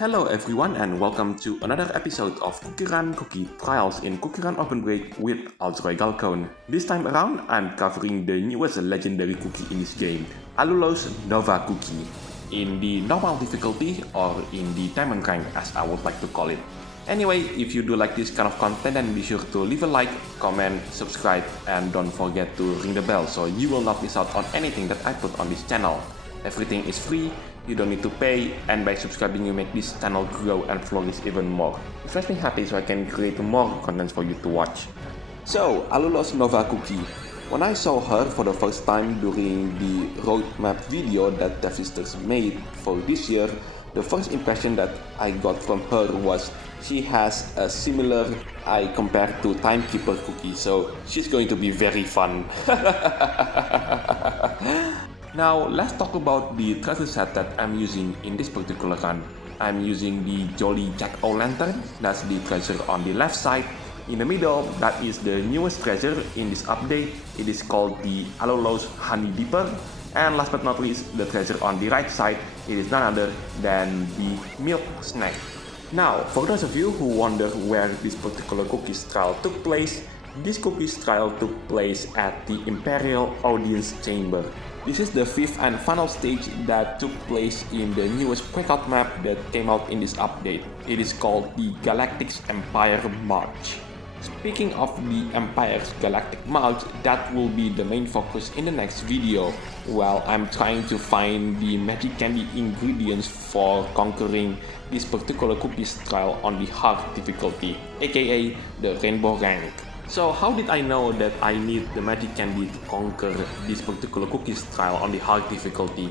Hello everyone and welcome to another episode of CookieRun Cookie Trials in CookieRunOvenBreak with Galcone. This time around, I'm covering the newest legendary cookie in this game, Allulose Nova Cookie, in the normal difficulty or in the Diamondrank as I would like to call it. Anyway, if you do like this kind of content, then be sure to leave a like, comment, subscribe, and don't forget to ring the bell so you will not miss out on anything that I put on this channel. Everything is free, you don't need to pay, and by subscribing you make this channel grow and flourish even more. It makes me happy so I can create more content for you to watch. So, Allulose Nova Cookie. When I saw her for the first time during the roadmap video that Devsisters made for this year, the first impression that I got from her was she has a similar eye compared to Timekeeper Cookie, so she's going to be very fun. Now, let's talk about the treasure set that I'm using in this particular run. I'm using the Jolly Jack-O-Lantern, that's the treasure on the left side. In the middle, that is the newest treasure in this update. It is called the Allulose Honey Dipper. And last but not least, the treasure on the right side, it is none other than the Milk Snack. Now, for those of you who wonder where this particular cookies trial took place, this cookies trial took place at the Imperial Audience Chamber. This is the fifth and final stage that took place in the newest breakout map that came out in this update. It is called the Galactic's Empire March. Speaking of the Empire's Galactic March, that will be the main focus in the next video, while I'm trying to find the magic candy ingredients for conquering this particular cookies trial on the hard difficulty, aka the Rainbow Rank. So how did I know that I need the magic candy to conquer this particular cookies trial on the hard difficulty?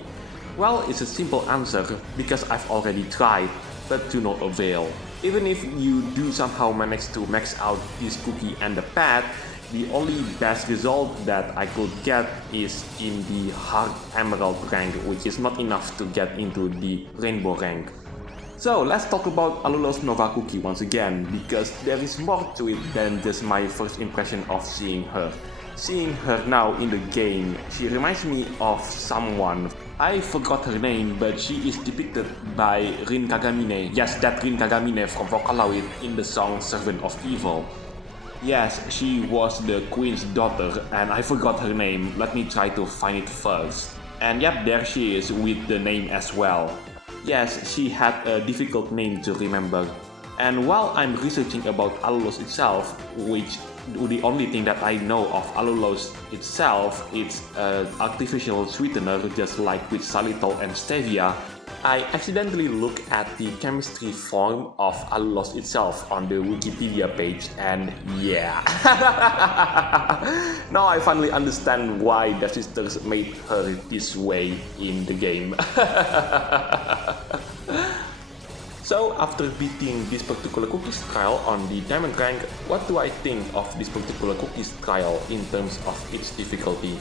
Well, it's a simple answer, because I've already tried, but to no avail. Even if you do somehow manage to max out this cookie and the pad, the only best result that I could get is in the hard emerald rank, which is not enough to get into the rainbow rank. So let's talk about Allulose Nova Cookie once again, because there is more to it than just my first impression of seeing her. Seeing her now in the game, she reminds me of someone. I forgot her name, but she is depicted by Rin Kagamine. Yes, that Rin Kagamine from Vocaloid in the song Servant of Evil. Yes, she was the queen's daughter, and I forgot her name. Let me try to find it first. And yep, there she is with the name as well. Yes, she had a difficult name to remember. And while I'm researching about allulose itself, which the only thing that I know of allulose itself is an artificial sweetener just like with xylitol and stevia, I accidentally looked at the chemistry form of allulose itself on the Wikipedia page, and yeah. Now I finally understand why Devsisters made her this way in the game. So after beating this particular cookies trial on the Diamondrank, what do I think of this particular cookies trial in terms of its difficulty?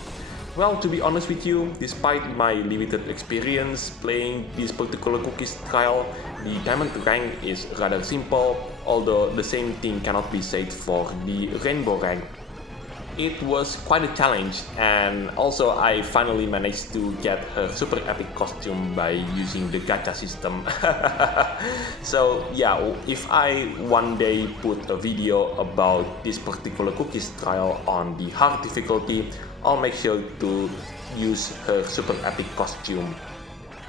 Well, to be honest with you, despite my limited experience playing this particular cookies trial, the Diamondrank is rather simple, although the same thing cannot be said for the Rainbow Rank. It was quite a challenge, and also I finally managed to get her super epic costume by using the gacha system. So yeah, if I one day put a video about this particular cookies trial on the hard difficulty, I'll make sure to use her super epic costume.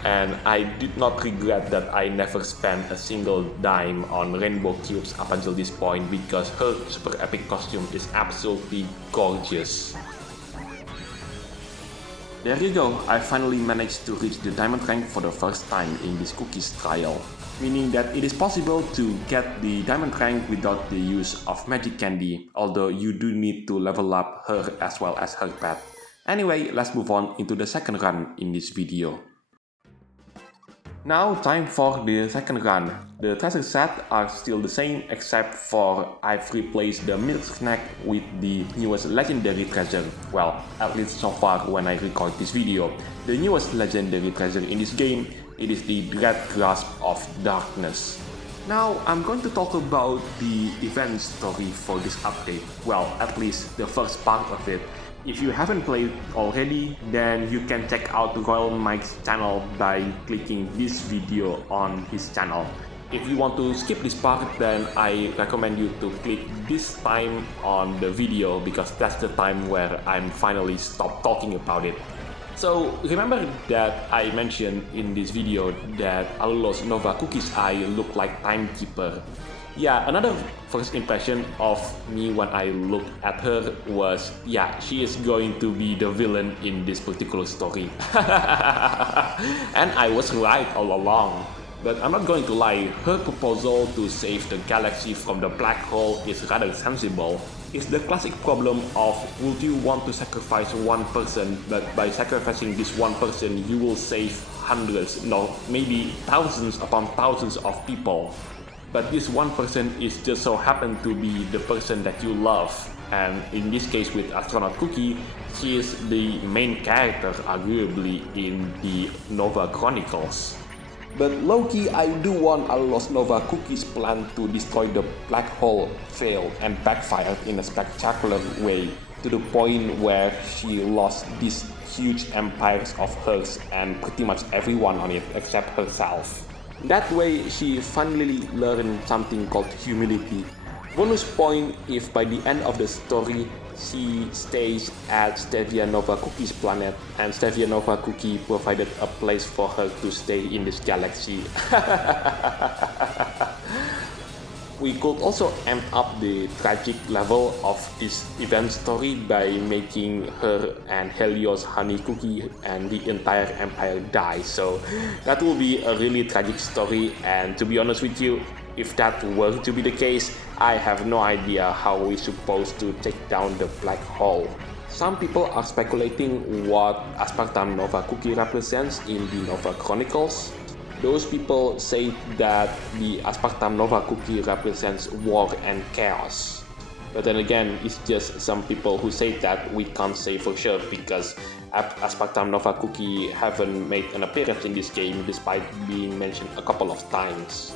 And I did not regret that I never spent a single dime on rainbow cubes up until this point, because her super epic costume is absolutely gorgeous. There you go, I finally managed to reach the diamond rank for the first time in this cookies trial, meaning that it is possible to get the diamond rank without the use of magic candy, although you do need to level up her as well as her pet. Anyway, let's move on into the second run in this video. Now time for the second run. The treasure set are still the same, except for I've replaced the milk snack with the newest legendary treasure. Well, at least so far when I record this video. The newest legendary treasure in this game, it is the Dread Grasp of Darkness. Now I'm going to talk about the event story for this update. Well, at least the first part of it. If you haven't played already, then you can check out Royal Mike's channel by clicking this video on his channel. If you want to skip this part, then I recommend you to click this time on the video because that's the time where I'm finally stopped talking about it. So remember that I mentioned in this video that Allulosenova eye look like timekeeper. Yeah, another first impression of me when I looked at her was, yeah, she is going to be the villain in this particular story. And I was right all along. But I'm not going to lie, her proposal to save the galaxy from the black hole is rather sensible. It's the classic problem of, would you want to sacrifice one person, but by sacrificing this one person you will save hundreds, no, maybe thousands upon thousands of people. But this one person is just so happen to be the person that you love. And in this case with Astronaut Cookie, she is the main character arguably in the Nova Chronicles. But low-key, I do want Allulosenovacooki's plan to destroy the black hole failed and backfired in a spectacular way, to the point where she lost these huge empires of hers and pretty much everyone on it except herself. That way, she finally learned something called humility. Bonus point if by the end of the story, she stays at SmartphoneGaming's planet and SmartphoneGaming provided a place for her to stay in this galaxy. We could also amp up the tragic level of this event story by making her and Helios Honey Cookie and the entire empire die. So that will be a really tragic story, and to be honest with you, if that were to be the case, I have no idea how we're supposed to take down the black hole. Some people are speculating what Aspartame Nova Cookie represents in the Nova Chronicles. Those people say that the Aspartame Nova Cookie represents war and chaos. But then again, it's just some people who say that we can't say for sure because Aspartame Nova Cookie haven't made an appearance in this game despite being mentioned a couple of times.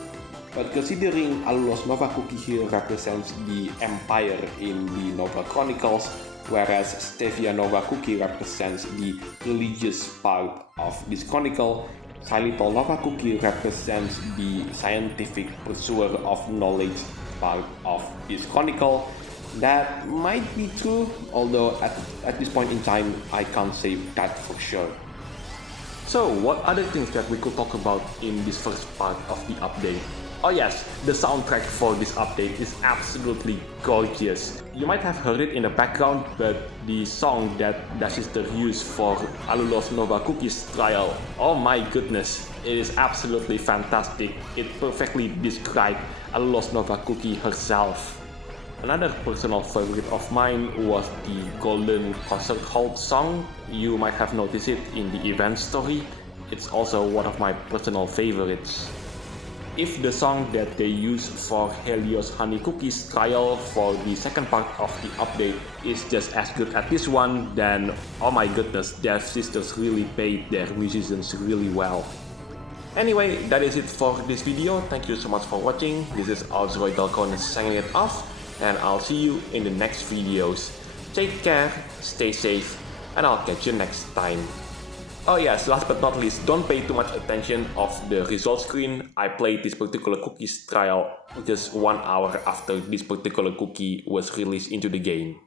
But considering Allulose Nova Cookie here represents the empire in the Nova Chronicles, whereas SmartphoneGaming represents the religious part of this chronicle, Xylitol Nova Cookie represents the scientific pursuer of knowledge part of this chronicle. That might be true, although at this point in time, I can't say that for sure. So, what other things that we could talk about in this first part of the update? Oh yes, the soundtrack for this update is absolutely gorgeous. You might have heard it in the background, but the song that Devsisters used for Allulosenovacookkie's trial, oh my goodness, it is absolutely fantastic. It perfectly describes Allulosenovacookie herself. Another personal favorite of mine was the Golden Concert Hall song. You might have noticed it in the event story. It's also one of my personal favorites. If the song that they use for Helios Honey Cookie's trial for the second part of the update is just as good as this one, then oh my goodness, Devsisters really paid their musicians really well. Anyway, that is it for this video. Thank you so much for watching. This is Alzroy Dalcon signing it off, and I'll see you in the next videos. Take care, stay safe, and I'll catch you next time. Oh yes, last but not least, don't pay too much attention of the result screen. I played this particular cookie's trial just 1 hour after this particular cookie was released into the game.